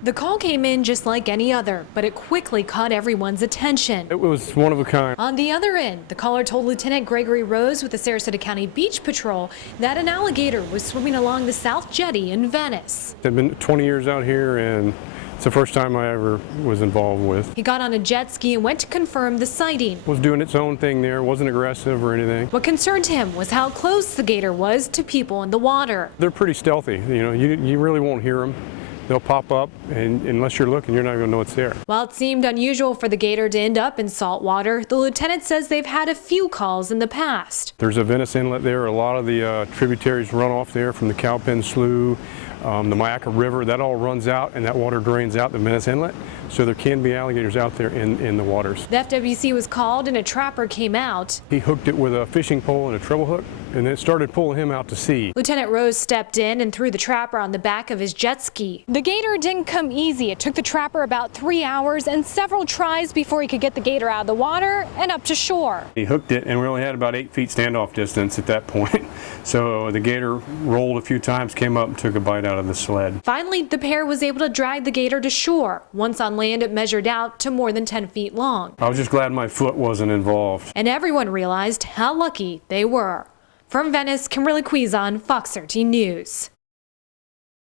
The call came in just like any other, but it quickly caught everyone's attention. It was one of a kind. On the other end, the caller told Lieutenant Gregory Rose with the Sarasota County Beach Patrol that an alligator was swimming along the South Jetty in Venice. I've been 20 years out here, and it's the first time I ever was involved with. He got on a jet ski and went to confirm the sighting. It was doing its own thing there, wasn't aggressive or anything. What concerned him was how close the gator was to people in the water. They're pretty stealthy. You really won't hear them. They'll pop up, and unless you're looking, you're not going to know it's there. While it seemed unusual for the gator to end up in salt water, the lieutenant says they've had a few calls in the past. There's a Venice inlet there. A lot of the tributaries run off there from the Cowpen Slough, the Mayaca River. That all runs out, and that water drains out the Venice inlet. So there can be alligators out there in the waters. The FWC was called and a trapper came out. He hooked it with a fishing pole and a treble hook, and then started pulling him out to sea. Lieutenant Rose stepped in and threw the trapper on the back of his jet ski. The gator didn't come easy. It took the trapper about 3 hours and several tries before he could get the gator out of the water and up to shore. He hooked it, and we only had about 8 feet standoff distance at that point. So the gator rolled a few times, came up and took a bite out of the sled. Finally, the pair was able to drag the gator to shore. Once on land, it measured out to more than 10 feet long. I was just glad my foot wasn't involved. And everyone realized how lucky they were. From Venice, Kimberly Quizon, Fox 13 News.